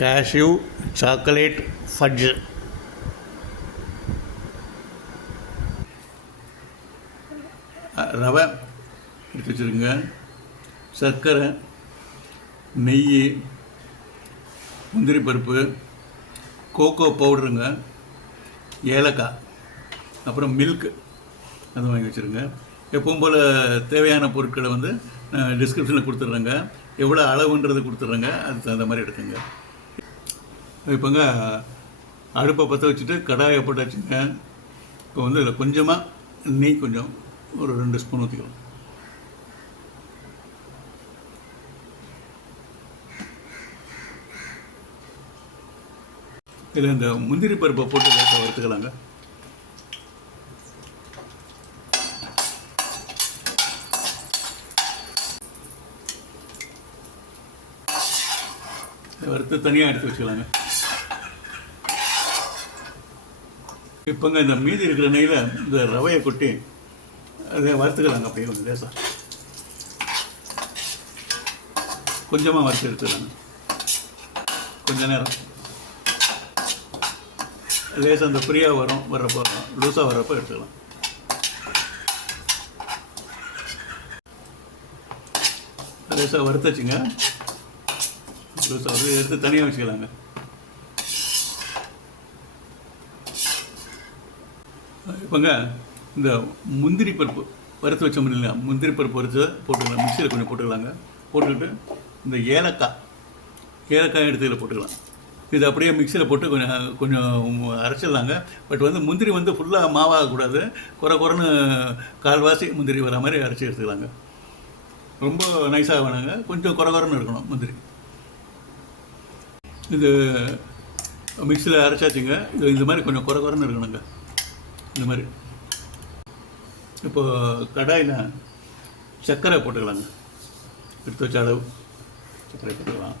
Cashew chocolate fudge ரவை எடுத்து வச்சுருங்க. சர்க்கரை நெய் முந்திரி பருப்பு கோகோ பவுடருங்க ஏலக்காய் அப்புறம் மில்க் அது வாங்கி வச்சுருங்க. எப்பவும் போல் தேவையான பொருட்களை வந்து நான் டிஸ்கிரிப்ஷனில் கொடுத்துட்றேங்க எவ்வளோ அளவுன்றது கொடுத்துட்றேங்க அதுக்கு தகுந்த மாதிரி எடுத்துங்க. இப்போங்க அடுப்பை பற்ற வச்சுட்டு கடாயை போட்டு வச்சுங்க. இப்போ வந்து இதில் கொஞ்சமாக நெய் கொஞ்சம் ஒரு ரெண்டு ஸ்பூன் ஊற்றிக்கலாம். இதில் இந்த முந்திரி பருப்பை போட்டு லேட்டாக வறுத்துக்கலாங்க. வறுத்து தனியாக எடுத்து வச்சுக்கலாங்க. இப்போங்க இந்த மீதி இருக்கிற நெய்யில் இந்த ரவையை கொட்டி அதை வறுத்துக்கலாங்க அப்படியே கொஞ்சம் லேசாக கொஞ்சமாக வறுத்து எடுத்துக்கலாங்க கொஞ்ச நேரம். லேசாக அந்த ஃப்ரீயாக வரும் வர்றப்போ லூஸாக வர்றப்போ எடுத்துக்கலாம். லேசாக வறுத்து வச்சுங்க லூஸாக வறுத்து எடுத்து தனியாக வச்சுக்கலாங்க. இப்போங்க இந்த முந்திரி பருப்பு வறுத்து வச்சோம் இல்லைங்களா முந்திரி பருப்பு வறுத்து போட்டுக்கலாம் மிக்சியில் கொஞ்சம் போட்டுக்கலாங்க. போட்டுக்கிட்டு இந்த ஏலக்காய் ஏலக்காய் எடுத்து இதில் போட்டுக்கலாம். இது அப்படியே மிக்சியில் போட்டு கொஞ்சம் கொஞ்சம் அரைச்சிடலாங்க. பட் வந்து முந்திரி வந்து ஃபுல்லாக மாவாகக்கூடாது குறை குறைன்னு கால்வாசி முந்திரி வர மாதிரி அரைச்சி எடுத்துக்கலாங்க. ரொம்ப நைஸாக வேணாங்க. கொஞ்சம் குறை குறைன்னு இருக்கணும் முந்திரி. இது மிக்சியில் அரைச்சாச்சுங்க. இது இந்த மாதிரி கொஞ்சம் குறை குறைன்னு இருக்கணுங்க. இந்த மாதிரி. இப்போ கடாயில் சர்க்கரை போட்டுக்கலாங்க. எடுத்து வச்ச அளவு சர்க்கரை போட்டுக்கலாம்.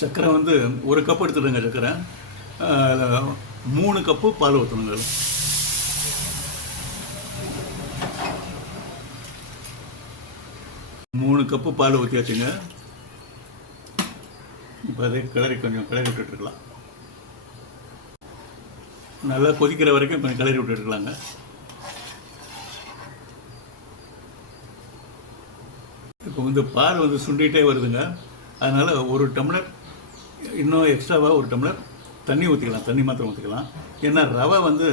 சர்க்கரை வந்து ஒரு கப் எடுத்துடுங்க சர்க்கரை. அதில் மூணு கப்பு பால் ஊற்றணுங்க மூணு கப்பு பால் ஊற்றியாச்சுங்க இப்போ அதே கிளறி கொஞ்சம் கிளறி விட்டுட்டுருக்கலாம். நல்லா கொதிக்கிற வரைக்கும் கொஞ்சம் கிளறி விட்டுட்டுருக்கலாங்க இப்போ வந்து பால் வந்து சுண்டிகிட்டே வருதுங்க. அதனால் ஒரு டம்ளர் இன்னும் எக்ஸ்ட்ராவாக ஒரு டம்ளர் தண்ணி ஊற்றிக்கலாம் தண்ணி மாத்திரம் ஊற்றிக்கலாம் ஏன்னா ரவை வந்து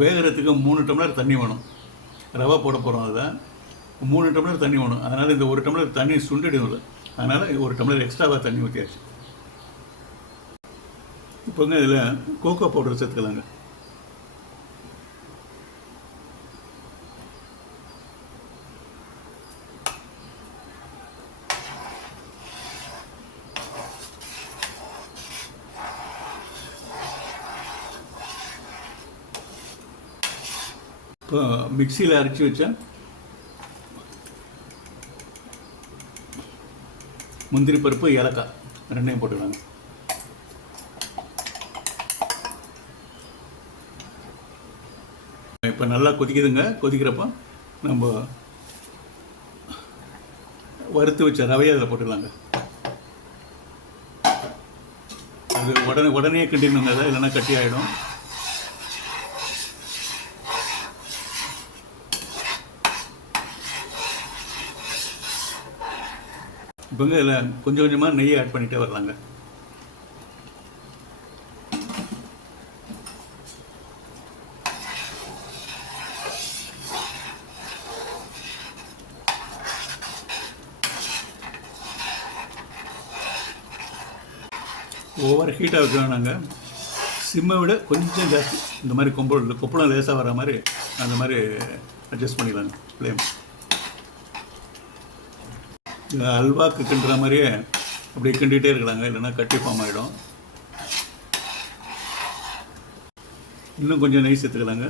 வேகிறதுக்கு மூணு டம்ளர் தண்ணி வேணும். ரவை போட போகிறோம் அதுதான் மூணு டம்ளர் தண்ணி வேணும். அதனால் இந்த ஒரு டம்ளர் தண்ணி சுண்டிடும்ல அதனால் ஒரு டம்ளர் எக்ஸ்ட்ராவாக தண்ணி ஊற்றியாச்சு இப்போங்க இதில் கோகோ பவுடர் சேர்த்துக்கலாங்க. இப்போ மிக்சியில் அரைச்சி வச்சேன். முந்திரி பருப்பு ஏலக்காய் ரெண்டையும் போட்டுக்கலாங்க. இப்போ நல்லா கொதிக்குதுங்க. கொதிக்கிறப்போ நம்ம வறுத்து வச்ச ரவையை அதில் போட்டுக்கலாங்க அது உடனே உடனே கிண்டிடணுங்க. அதை இல்லைன்னா கட்டி ஆகிடும் இப்போங்க இதில் கொஞ்சம் கொஞ்சமாக நெய்யை ஆட் பண்ணிகிட்டே வரலாங்க. ஓவர் ஹீட்டாக வைக்க வேணாங்க சிம்மை விட கொஞ்சம் ஜாஸ்தி. இந்த மாதிரி கொம்பு கொப்பளம் லேசாக வர மாதிரி அந்த மாதிரி அட்ஜஸ்ட் பண்ணிக்கலாங்க ஃப்ளேம் அல்வாக்கு கிண்டுற மாதிரியே அப்படியே கிண்டிகிட்டே இருக்கலாங்க. இல்லைன்னா கட்டி ஃபார்ம் ஆகிடும் இன்னும் கொஞ்சம் நெய் சேர்த்துக்கலாங்க.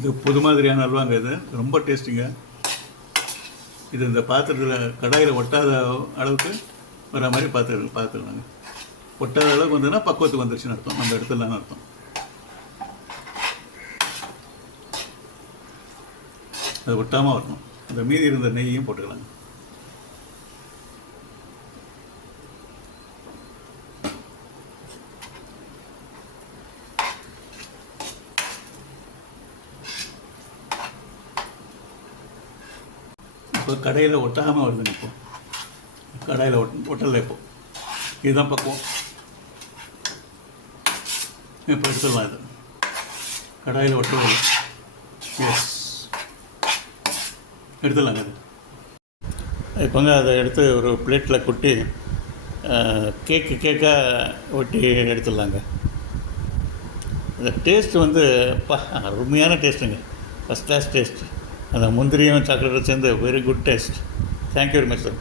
இது புது மாதிரியான அல்வாங்க இது. ரொம்ப டேஸ்டிங்க. இது இந்த பாத்திரத்தில் கடாயில் ஒட்டாத அளவுக்கு வர மாதிரி பாத்திரம் பார்த்துக்கலாங்க ஒட்டாத அளவுக்கு வந்ததுன்னா பக்குவத்துக்கு வந்துருச்சுன்னு அர்த்தம். நம்ம எடுத்துடலாம்னு அர்த்தம். அது ஒட்டாமல் வரணும். அந்த மீதி இருந்த நெய்யும் போட்டுக்கலாங்க. இப்போ கடையில் ஒட்டாமல் வருதுங்க இப்போ கடாயில் ஒட் ஒட்டலை இப்போ. இதுதான் பக்குவம். இப்போ எடுத்துடலாம் இது. கடாயில் ஒட்டலை எஸ் எடுத்துடலாங்க அது இப்போங்க அதை எடுத்து ஒரு பிளேட்டில் கொட்டி கேக்கு கேக்காக ஒட்டி எடுத்துடலாங்க. இந்த டேஸ்ட் வந்து அப்பா அருமையான டேஸ்ட்டுங்க. ஃபஸ்ட் கிளாஸ் டேஸ்ட்டு அந்த முந்திரியும் சாக்லேட்டும் சேர்ந்து very good taste thank you very much sir